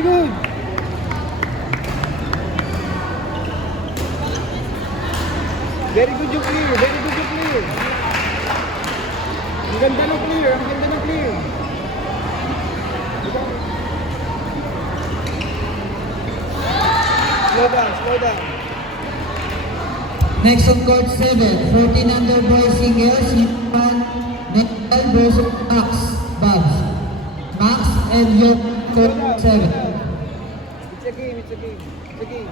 Very good. Very good yung clear. Very good yung clear. Ang ganda ng clear. Ang ganda ng clear. Slow down. Slow down. Next on court 7, 14 under boys singles, Nickel versus Max Babs. Max and your court 7. It's a game. It's a game. It's a game.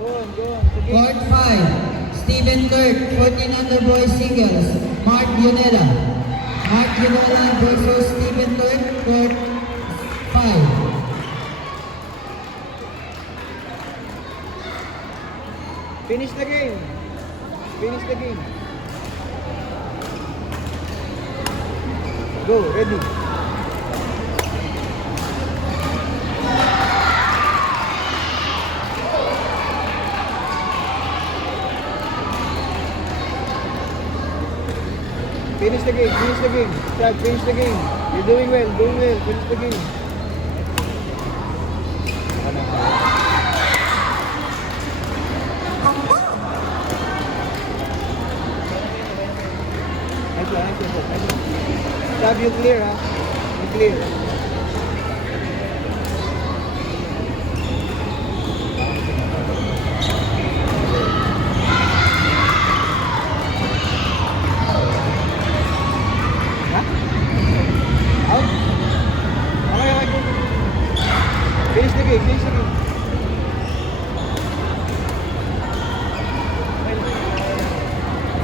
Go on. Go on. It's a game. Court 5, Steven Kirk, 14 under boys singles, Mark Yunela. Mark Yunela versus Steven Kirk, court 5. Finish the game. Finish the game. Go, ready. Finish the game, finish the game. Chad, finish the game. You're doing well, finish the game. Chad, you clear, ha? You clear. Out? Okay. Finish the game, finish the game.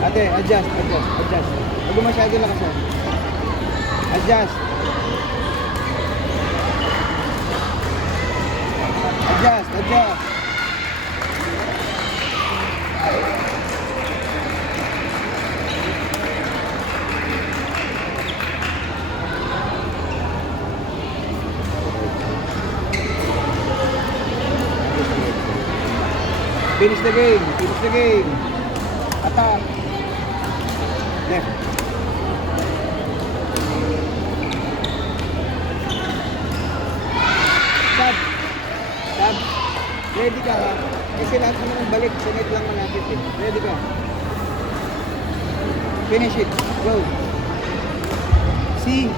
Ate, adjust. Huwag mo masyado lakasan. Adjust. Finish the game. Attack. Left. Tab. Ready ka, ha? Kasi lahat naman ng balik, sa net lang malapit eh. Ready ka? Finish it. Go. See?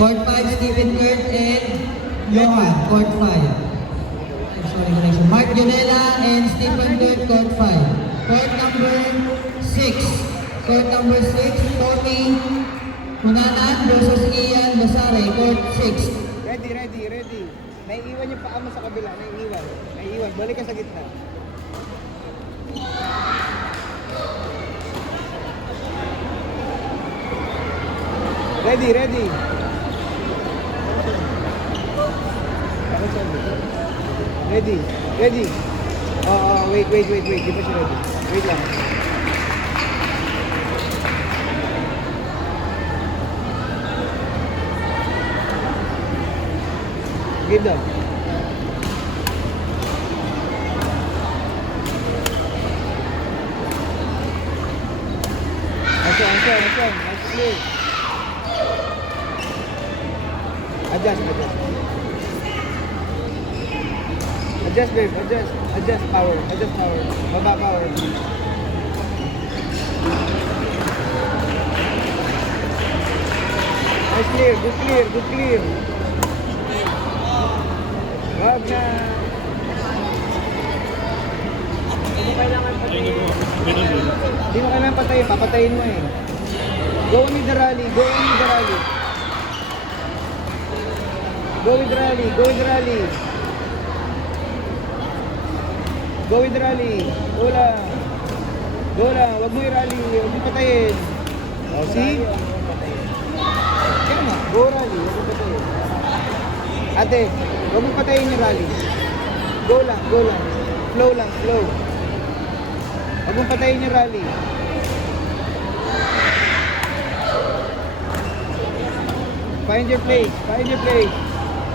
Court 5, Steven Kirk and Johan, court 5. Sorry, connection. Mark Yunela and Stephen Kirk, court 5. Court number 6. Tony Hunanan versus Ian Lasare, court 6. Ready. Naiiwan yung paa mo sa kabila. Naiiwan. Balik ka sa gitna. Ready. Ready. Wait. Di pa siya ready. Wait lang. Give down. Action. Nice play. Adjust, babe. Adjust power. Baba power. Nice clear. Good clear. Wag na. Hindi mo kailangan patayin. Papatayin mo eh. Go with the rally. Go with the rally. Go lang. Wag mo i-rally. Wag mo patayin. See? Kaya go rally. Wag mo patayin. Ate, wag mo patayin yung rally. Go lang. Flow. Wag mo patayin yung rally. Find your place.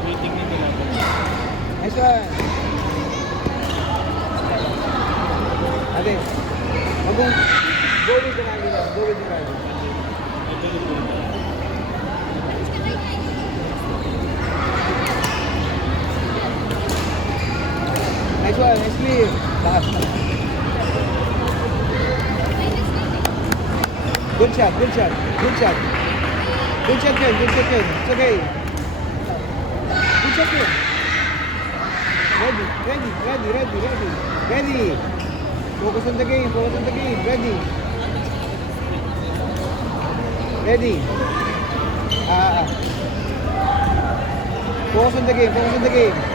Waiting na nila. Nice one. Ate, wag mo go with the rally lang. Nice one, nice clear. Taas na. Good shot, good shot, good shot. Good shot yun, good shot yun. It's okay. Good shot yun. Ready, ready, ready, ready, ready. Ready. Focus on the game, focus on the game. Ready. Ready. Focus on the game, focus on the game.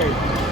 Okay.